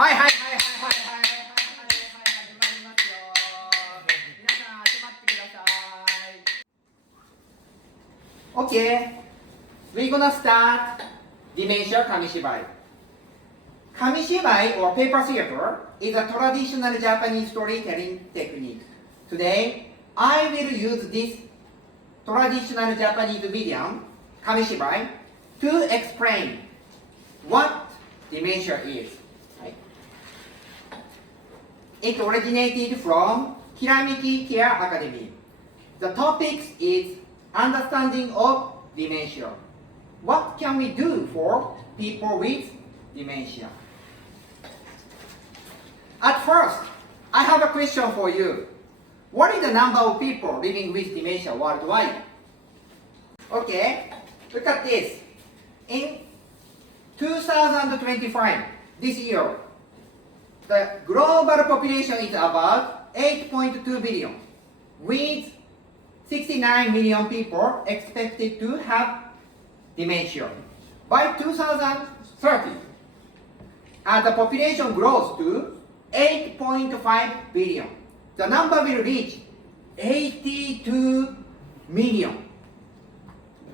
はいはいはいはいはいはいはい始まりますよ。皆さん集まってください。Okay, we're gonna start Dementia Kamishibai. Kamishibai or paper theater is a traditional Japanese storytelling technique. Today, I will use this traditional Japanese medium, Kamishibai, to explain what dementia is. It originated from Kiramiki Care Academy. The topic is understanding of dementia. What can we do for people with dementia? At first, I have a question for you. What is the number of people living with dementia worldwide? Okay, look at this. In 2025, this year, the global population is about 8.2 billion, with 69 million people expected to have dementia. By 2030, as the population grows to 8.5 billion, the number will reach 82 million.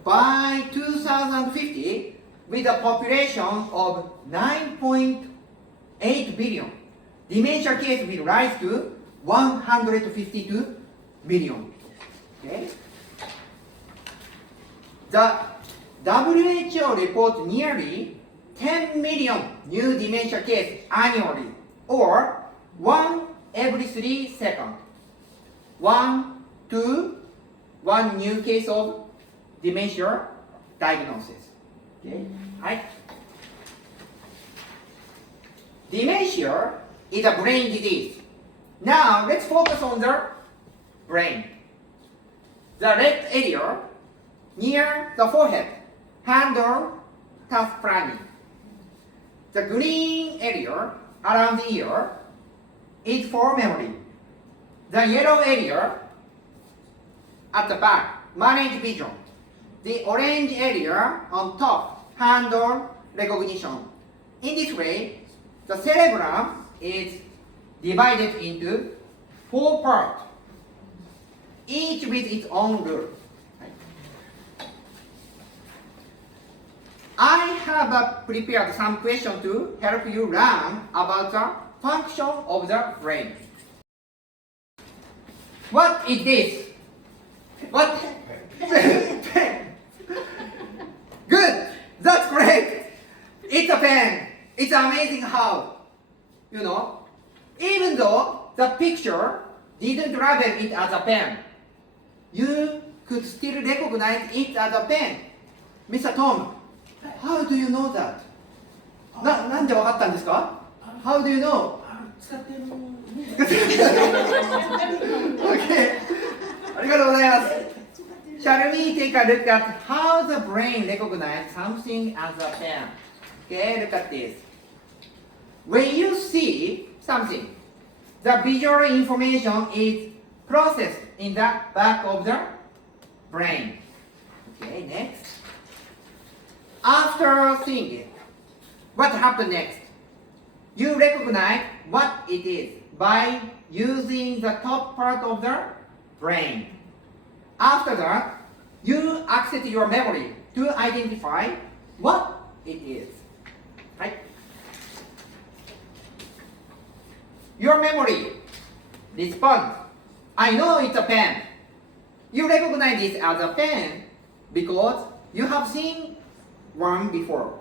By 2050, with a population of 9.8 billion, dementia cases will rise to 152 million. Okay? The WHO reports nearly 10 million new dementia cases annually, or 1 every 3 seconds. 1 new case of dementia diagnosis. Okay? Right? Dementia is a brain disease. Now let's focus on the brain. The red area near the forehead handles task planning. The green area around the ear is for memory. The yellow area at the back manages vision. The orange area on top handles recognition. In this way, the cerebrum is divided into 4 parts, each with its own rule. I have prepared some questions to help you learn about the function of the brain. What is this? What? Good! That's great! It's a pen! It's amazing how, even though the picture didn't label it as a pen, you could still recognize it as a pen. Mr. Tom, how do you know that? なんでわかったんですか? How do you know? 使ってる Okay. ありがとうございます。Shall we take a look at how the brain recognizes something as a pen? Okay, look at this. When you see something, the visual information is processed in the back of the brain. Okay, next. After seeing it, what happens next? You recognize what it is by using the top part of the brain. After that, you access your memory to identify what it is. Right? Your memory responds, I know it's a pen. You recognize it as a pen because you have seen one before.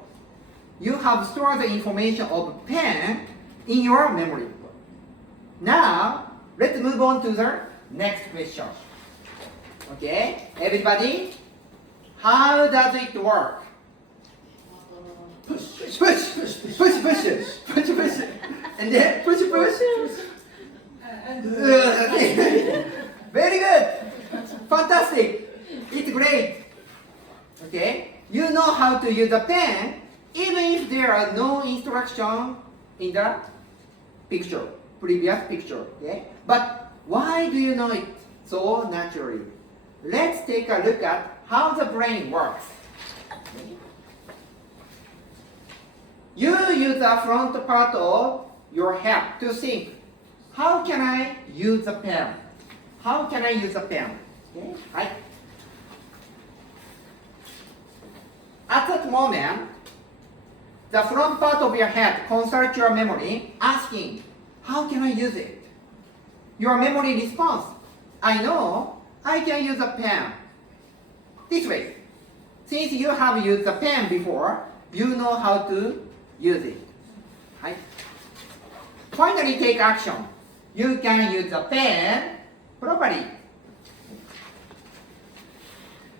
You have stored the information of pen in your memory. Now, let's move on to the next question. Okay, everybody, how does it work? Push. Push, push, push, push, push, push, and then push, push. Very good, fantastic. It's great. Okay, you know how to use a pen, even if there are no instructions in the picture, previous picture. Okay, but why do you know it so naturally? Let's take a look at how the brain works. You use the front part of your head to think, how can I use the pen? How can I use the pen? Okay? Right? At that moment, the front part of your head consults your memory, asking, how can I use it? Your memory responds, I know, I can use a pen. This way, since you have used the pen before, you know how to use it. Right? Finally, take action. You can use the pen properly.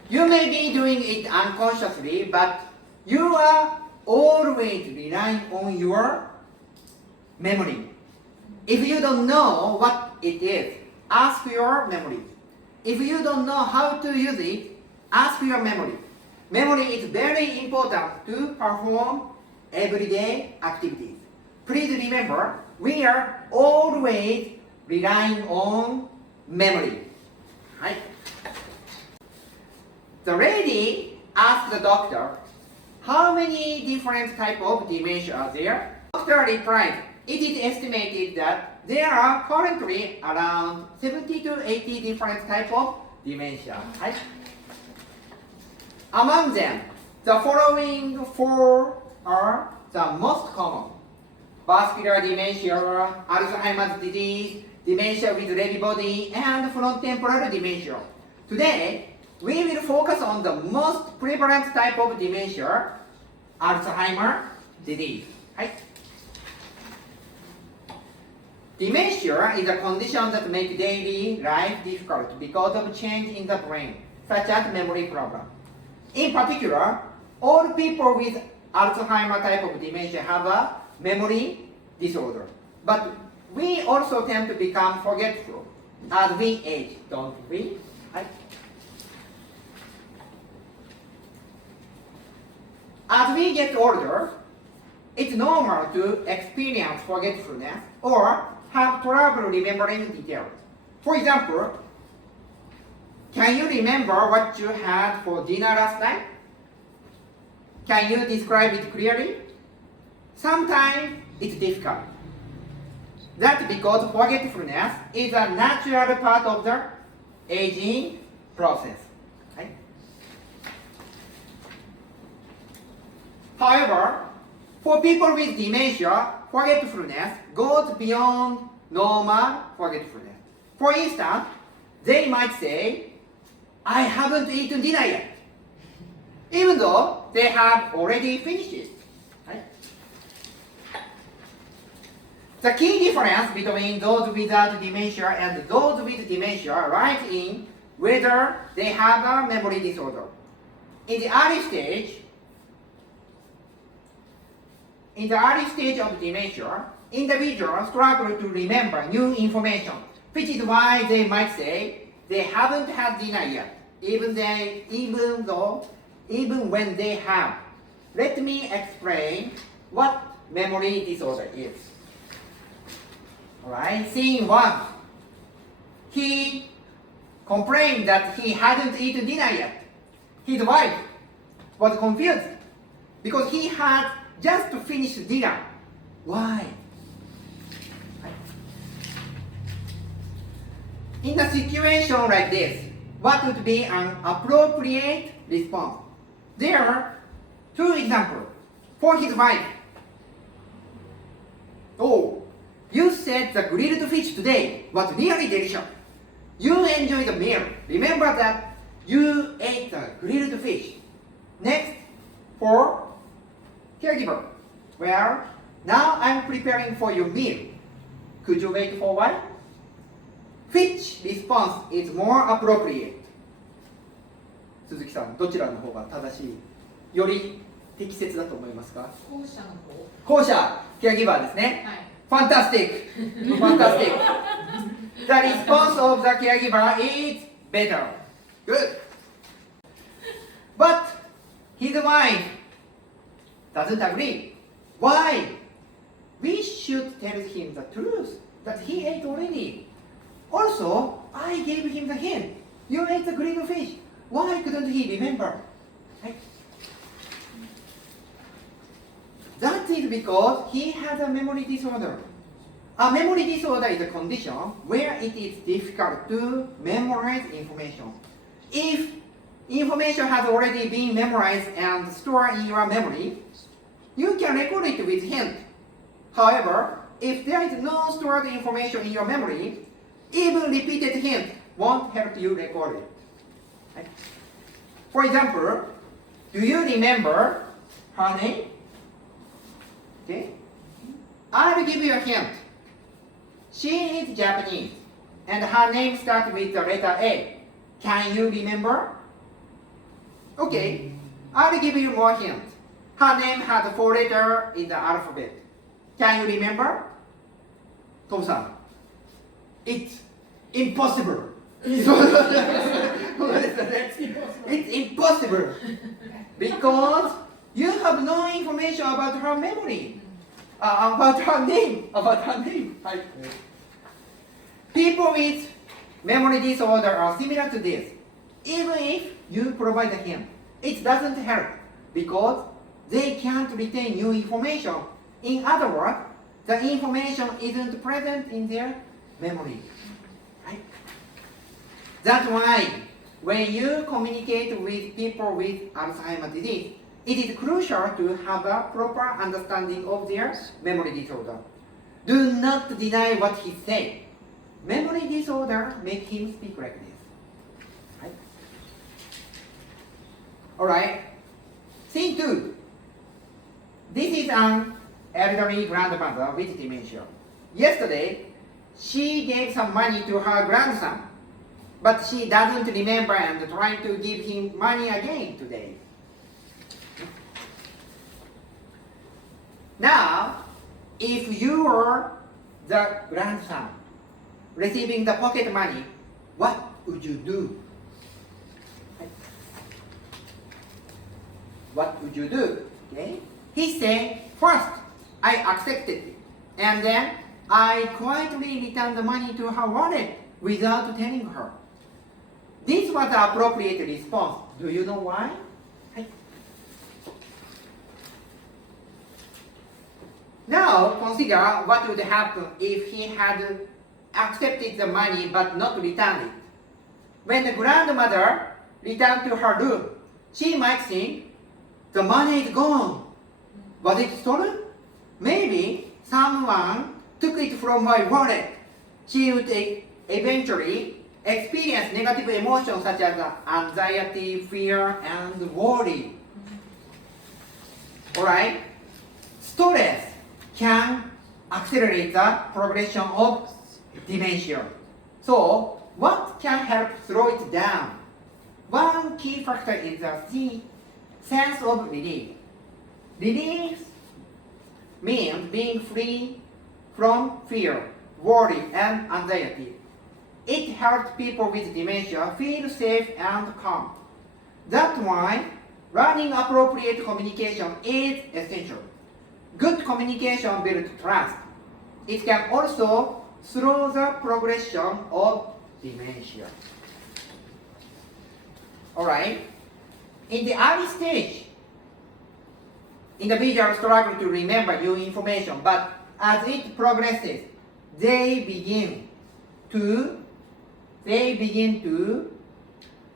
You may be doing it unconsciously, but you are always relying on your memory. If you don't know what it is, ask your memory. If you don't know how to use it, ask your memory. Memory is very important to perform everyday activities. Please remember, we are always relying on memory. Right? The lady asked the doctor, how many different types of dementia are there? The doctor replied, it is estimated that there are currently around 70 to 80 different types of dementia. Right? Among them, the following four are the most common: vascular dementia, Alzheimer's disease, dementia with Lewy body, and frontotemporal dementia. Today, we will focus on the most prevalent type of dementia, Alzheimer's disease. Right? Dementia is a condition that makes daily life difficult because of change in the brain, such as memory problems. In particular, all people with Alzheimer's type of dementia have a memory disorder. But we also tend to become forgetful as we age, don't we? Right? As we get older, it's normal to experience forgetfulness or have trouble remembering details. For example, can you remember what you had for dinner last night? Can you describe it clearly? Sometimes it's difficult. That's because forgetfulness is a natural part of the aging process. Right? However, for people with dementia, forgetfulness goes beyond normal forgetfulness. For instance, they might say, I haven't eaten dinner yet, even though they have already finished it. Right? The key difference between those without dementia and those with dementia lies in whether they have a memory disorder. In the early stage of dementia, individuals struggle to remember new information, which is why they might say they haven't had dinner yet, even when they have. Let me explain what memory disorder is. Alright, scene 1. He complained that he hadn't eaten dinner yet. His wife was confused because he had just finished dinner. Why? In a situation like this, what would be an appropriate response? There are two examples. For his wife, oh, you said the grilled fish today was really delicious. You enjoyed the meal. Remember that you ate the grilled fish. Next, for caregiver, well, now I'm preparing for your meal. Could you wait for a while? Which response is more appropriate? 鈴木さん、どちらの方が正しい、より適切だと思いますか？後者の方。後者、ケアギバーですね。はい。Fantastic! Fantastic! The response of the caregiver is better. Good. But his wife doesn't agree. Why? We should tell him the truth that he ate already. Also, I gave him the hint. You ate the grilled fish. Why couldn't he remember? Right? That is because he has a memory disorder. A memory disorder is a condition where it is difficult to memorize information. If information has already been memorized and stored in your memory, you can record it with hint. However, if there is no stored information in your memory, even repeated hint won't help you record it. Right? For example, do you remember her name? Okay. I'll give you a hint. She is Japanese, and her name starts with the letter A. Can you remember? Okay, I'll give you more hints. Her name has 4 letters in the alphabet. Can you remember? Tom-san, it's impossible. It's impossible. Because you have no information about her memory. About her name. Right. People with memory disorder are similar to this. Even if you provide a hint, it doesn't help because they can't retain new information. In other words, the information isn't present in their memory. Right? That's why when you communicate with people with Alzheimer's disease, it is crucial to have a proper understanding of their memory disorder. Do not deny what he said. Memory disorder makes him speak like this. Right? Alright. Scene 2. This is an elderly grandmother with dementia. Yesterday, she gave some money to her grandson, but she doesn't remember and trying to give him money again today. Now, if you were the grandson receiving the pocket money, what would you do? What would you do? Okay? He said, first, I accepted it, and then I quietly returned the money to her wallet without telling her. This was the appropriate response. Do you know why? Now consider what would happen if he had accepted the money but not returned it. When the grandmother returned to her room, she might think, the money is gone. Was it stolen? Maybe someone took it from my wallet. She would eventually experience negative emotions such as anxiety, fear, and worry. Alright? Stress can accelerate the progression of dementia. So, what can help slow it down? One key factor is the sense of relief. Relief means being free from fear, worry, and anxiety. It helps people with dementia feel safe and calm. That's why learning appropriate communication is essential. Good communication builds trust. It can also slow the progression of dementia. Alright? In the early stage, individuals struggle to remember new information, but as it progresses, they begin to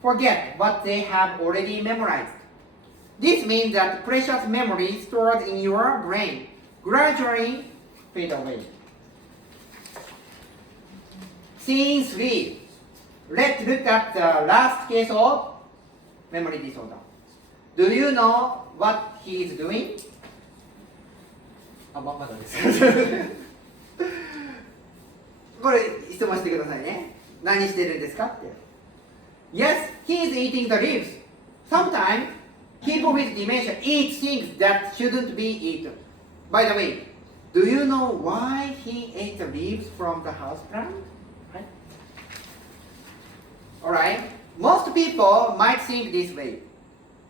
forget what they have already memorized. This means that precious memories stored in your brain gradually fade away. Scene 3. Let's look at the last case of memory disorder. Do you know what he is doing? まだですこれ質問してくださいね。何してるんですかって。Yes, he is eating the leaves. Sometimes people with dementia eat things that shouldn't be eaten. By the way, do you know why he ate the leaves from the house plant? Right? Alright, most people might think this way.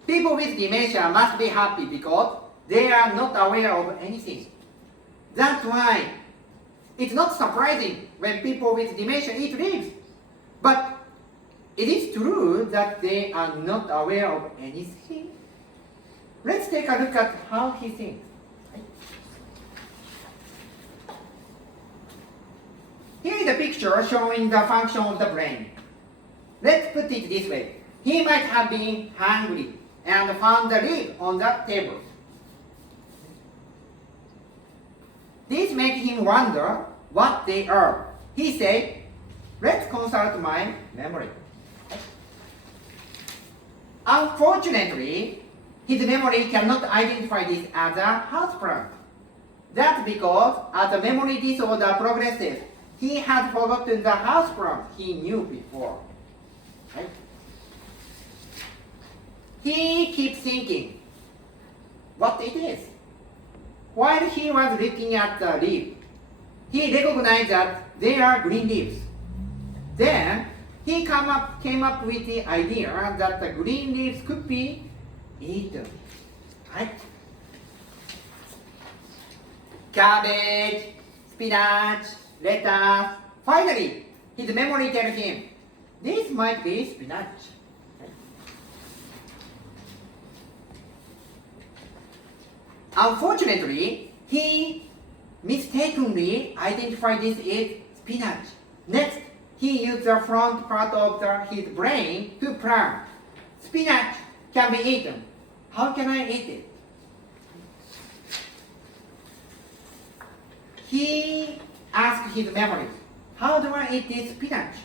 People with dementia must be happy because they are not aware of anything. That's why it's not surprising when people with dementia eat leaves. But it is true that they are not aware of anything. Let's take a look at how he thinks. picture showing the function of the brain. Let's put it this way. He might have been hungry and found the leaf on the table. This makes him wonder what they are. He said, let's consult my memory. Unfortunately, his memory cannot identify this as a houseplant. That's because as the memory disorder progresses, he had forgotten the houseplant he knew before. Right? He keeps thinking what it is. While he was looking at the leaf, he recognized that they are green leaves. Then he came up with the idea that the green leaves could be eaten. Right? Cabbage, spinach, lettuce. Finally, his memory tells him, this might be spinach. Unfortunately, he mistakenly identified this as spinach. Next, he used the front part of his brain to plan. Spinach can be eaten. How can I eat it? He asked his memory, how do I eat this spinach?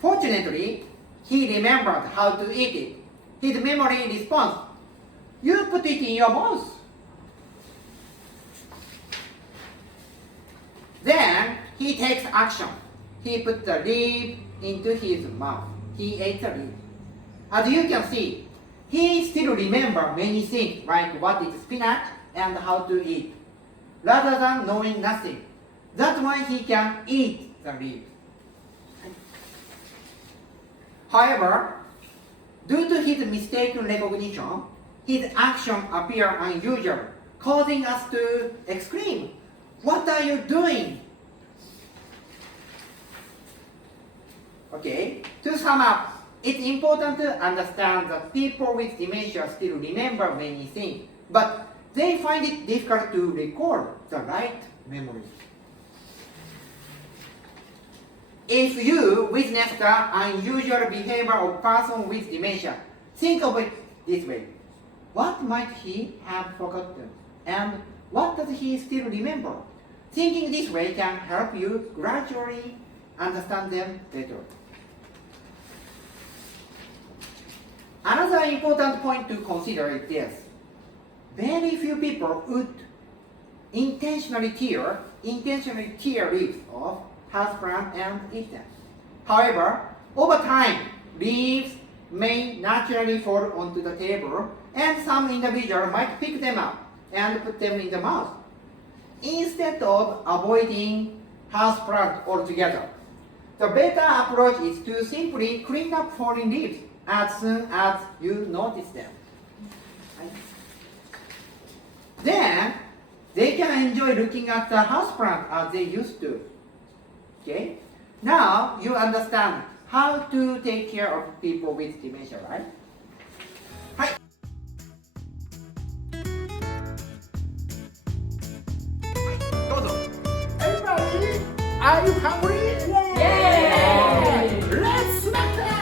Fortunately, he remembered how to eat it. His memory responds, you put it in your mouth. Then he takes action. He put the leaf into his mouth. He ate the leaf. As you can see, he still remembers many things like what is spinach and how to eat, rather than knowing nothing. That's why he can eat the leaf. However, due to his mistaken recognition, his actions appear unusual, causing us to exclaim, what are you doing? Okay, to sum up, it's important to understand that people with dementia still remember many things, but they find it difficult to recall the right memory. If you witness the unusual behavior of a person with dementia, think of it this way. What might he have forgotten? And what does he still remember? Thinking this way can help you gradually understand them better. Another important point to consider is this. Very few people would intentionally tear leaves of houseplant and eat them. However, over time, leaves may naturally fall onto the table, and some individuals might pick them up and put them in the mouth, instead of avoiding houseplant altogether. The better approach is to simply clean up fallen leaves as soon as you notice them. Right? Then, they can enjoy looking at the houseplant as they used to. Okay? Now, you understand how to take care of people with dementia, right? Hi. Everybody, are you hungry? Yay! Let's smack that!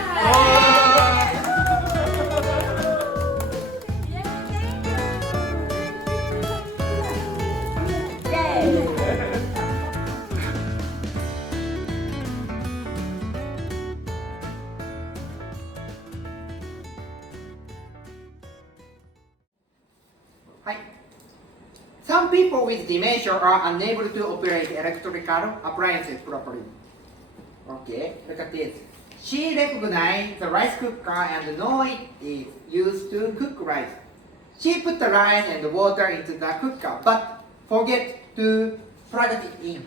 Hi. Some people with dementia are unable to operate electrical appliances properly. Okay, look at this. She recognized the rice cooker and know it is used to cook rice. She put the rice and the water into the cooker, but forget to plug it in.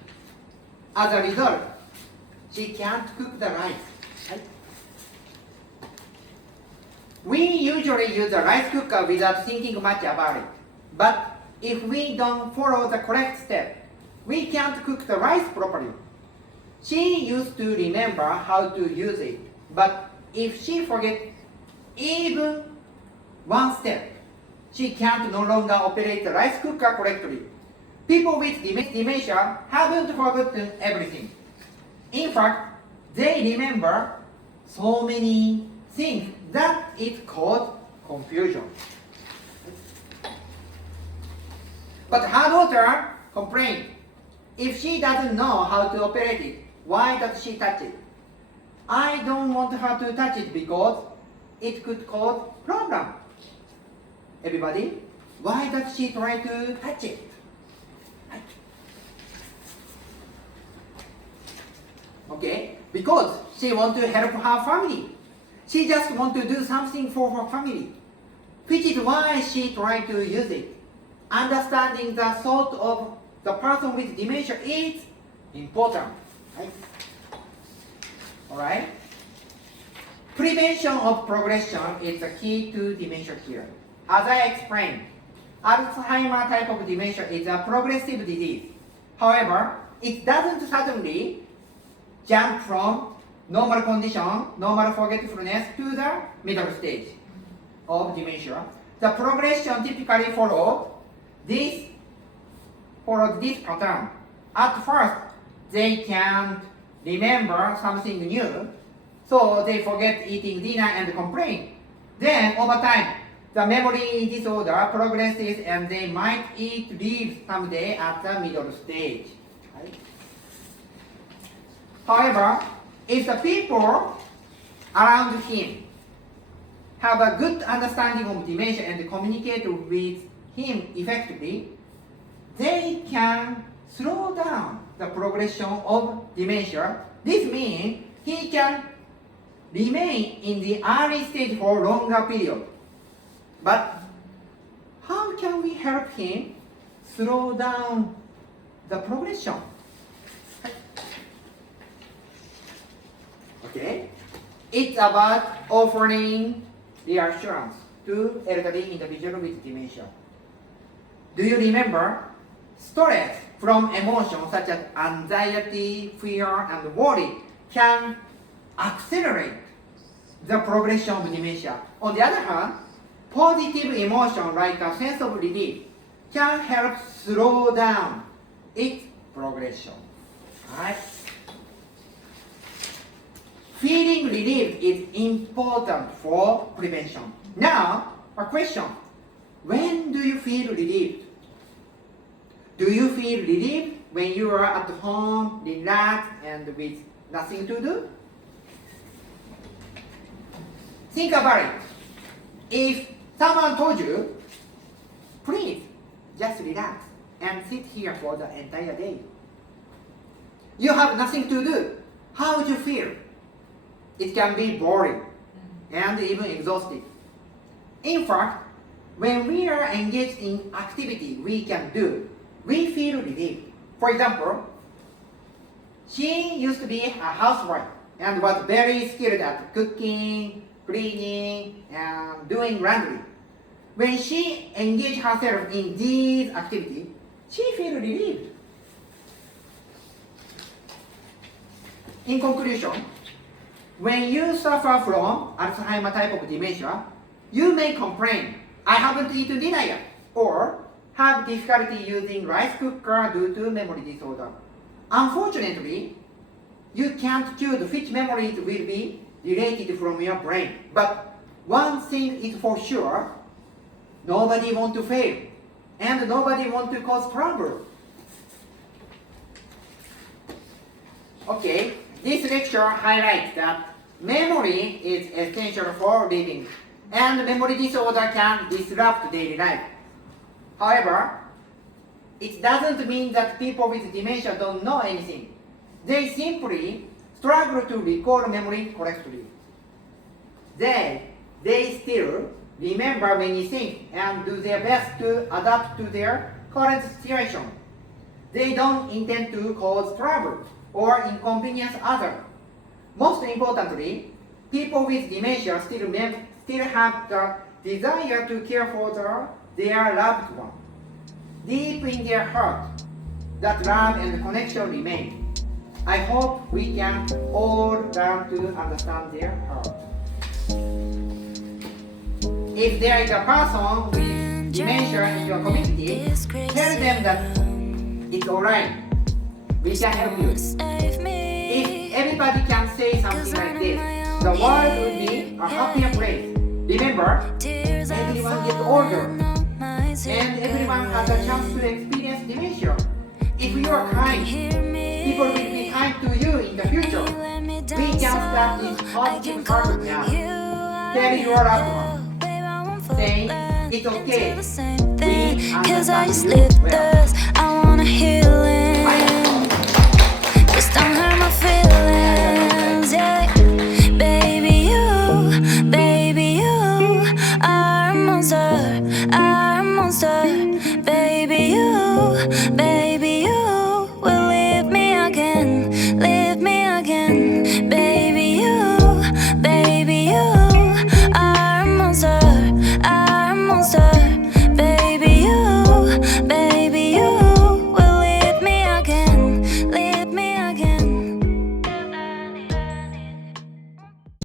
As a result, she can't cook the rice. Right? We usually use a rice cooker without thinking much about it. But if we don't follow the correct step, we can't cook the rice properly. She used to remember how to use it, but if she forgets even one step, she can't no longer operate the rice cooker correctly. People with dementia haven't forgotten everything. In fact, they remember so many things that it caused confusion. But her daughter complained. If she doesn't know how to operate it, why does she touch it? I don't want her to touch it because it could cause problem. Everybody, why does she try to touch it? Okay, because she wants to help her family. She just wants to do something for her family, which is why she tried to use it. Understanding the thought of the person with dementia is important. Right? Alright? Prevention of progression is the key to dementia care. As I explained, Alzheimer type of dementia is a progressive disease. However, it doesn't suddenly jump from normal condition, normal forgetfulness, to the middle stage of dementia. The progression typically follows this pattern. At first, they can't remember something new, so they forget eating dinner and complain. Then, over time, the memory disorder progresses and they might eat leaves someday at the middle stage. Right? However, if the people around him have a good understanding of dementia and communicate with him effectively, they can slow down the progression of dementia. This means he can remain in the early stage for a longer period. But how can we help him slow down the progression? Okay, it's about offering reassurance to elderly individuals with dementia. Do you remember? Stress from emotions such as anxiety, fear, and worry can accelerate the progression of dementia. On the other hand, positive emotion like a sense of relief can help slow down its progression. Right? Feeling relief is important for prevention. Now, a question. When do you feel relieved? Do you feel relieved when you are at home, relaxed, and with nothing to do? Think about it. If someone told you, please, just relax and sit here for the entire day. You have nothing to do. How would you feel? It can be boring and even exhausting. In fact, when we are engaged in activity we can do, we feel relieved. For example, she used to be a housewife and was very skilled at cooking, cleaning, and doing laundry. When she engaged herself in these activities, she feels relieved. In conclusion, when you suffer from Alzheimer type of dementia, you may complain, I haven't eaten dinner yet, or have difficulty using rice cooker due to memory disorder. Unfortunately, you can't choose which memories will be deleted from your brain. But one thing is for sure, nobody wants to fail, and nobody wants to cause trouble. Okay, this lecture highlights that memory is essential for living, and memory disorder can disrupt daily life. However, it doesn't mean that people with dementia don't know anything. They simply struggle to recall memory correctly. They still remember many things and do their best to adapt to their current situation. They don't intend to cause trouble or inconvenience others. Most importantly, people with dementia still have the desire to care for their loved one. Deep in their heart, that love and connection remain. I hope we can all learn to understand their heart. If there is a person with dementia in your community, tell them that it's alright. We can help you. If everybody can say something like this, the world would be a happier place. Remember, everyone gets older, and everyone has a chance to experience dementia. If you are kind, people will be kind to you in the future. We can start this positive habit now. Tell your loved one, saying it's okay. We Cause I just understand live you well. the